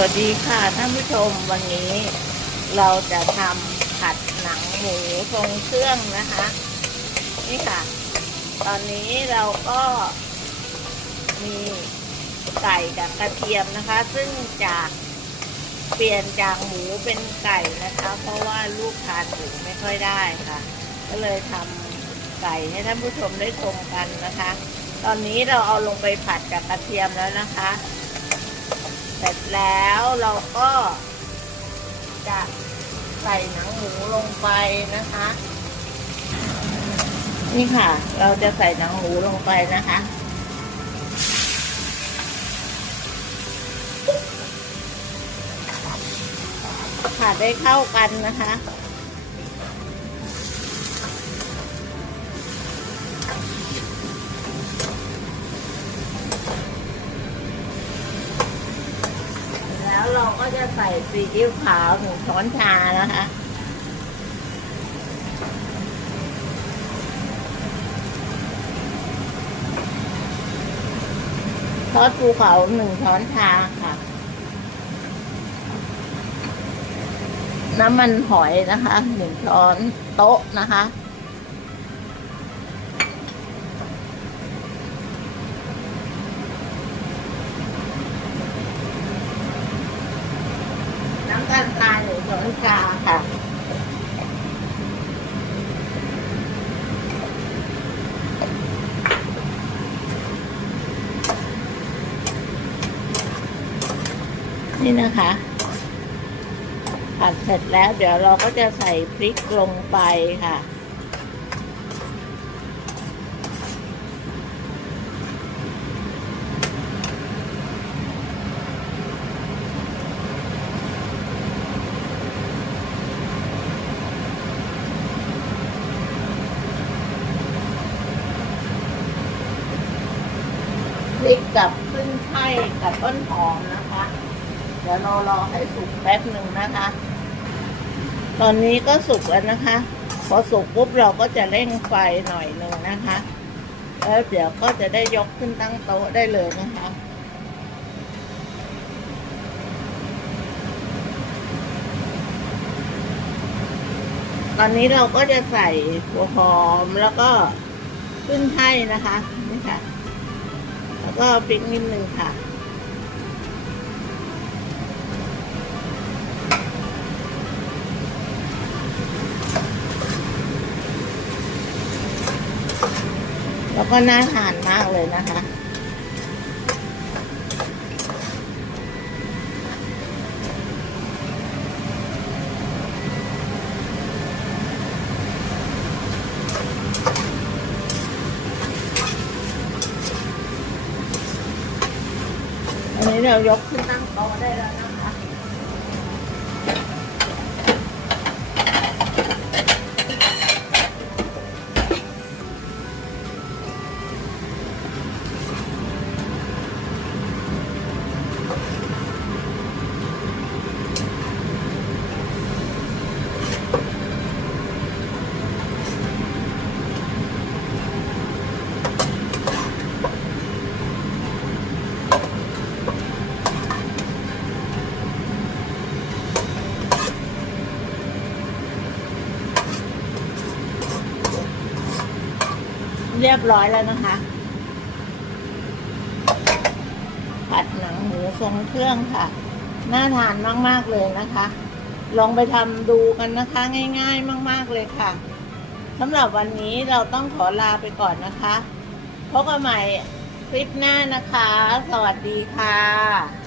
วัสดีค่ะท่านผู้ชมวันนี้เราจะทำผัดหนังหมูทรงเครื่องนะคะ นี่ค่ะ ตอนนี้เราก็มีไก่กับกระเทียมนะคะ ซึ่งจากเปลี่ยนจากหมูเป็นไก่นะคะ เพราะว่าลูกทานหมูไม่ค่อยได้ค่ะ ก็เลยทำไก่ให้ท่านผู้ชมได้ชมกันนะคะ ตอนนี้เราเอาลงไปผัดกับกระเทียมแล้วนะคะ เสร็จแล้วเราก็จะใส่หนังหมูลงไปนะคะ นี่ค่ะ เราจะใส่หนังหมูลงไปนะคะ ผัดได้เข้ากันนะคะ เราก็จะใส่ซีอิ๊วขาวหนึ่งช้อนชานะคะ ซอสภูเขาหนึ่งช้อนชาค่ะ น้ำมันหอยนะคะหนึ่งช้อนโต๊ะนะคะ น้ำตาลทรายหนึ่งช้นชาค่ะนี่นะคะ ผัดเสร็จแล้วเดี๋ยวเราก็จะใส่พริกลงไปค่ะ พริกกับขึ้นไช่กับต้นหอมนะคะ เดี๋ยวเรารอให้สุกแป๊บหนึ่งนะคะ ตอนนี้ก็สุกแล้วนะคะ พอสุกปุ๊บเราก็จะเร่งไฟหน่อยหนึ่งนะคะแล้วเดี๋ยวก็จะได้ยกขึ้นตั้งโต๊ะได้เลยนะคะตอนนี้เราก็จะใส่หัวหอมแล้วก็ขึ้นไช่นะคะนี่ค่ะ แล้วก็พริกนิดนึงค่ะ แล้วก็น่าทานมากเลยนะคะ นี้เรายกขึ้นตั้งโต๊ะได้แล้วนะ เรียบร้อยแล้วนะคะ ผัดหนังหมูทรงเครื่องค่ะ น่าทานมาก ๆ เลยนะคะ ลองไปทำดูกันนะคะง่ายๆมาก ๆ เลยค่ะสำหรับวันนี้เราต้องขอลาไปก่อนนะคะพบกันใหม่คลิปหน้านะคะ สวัสดีค่ะ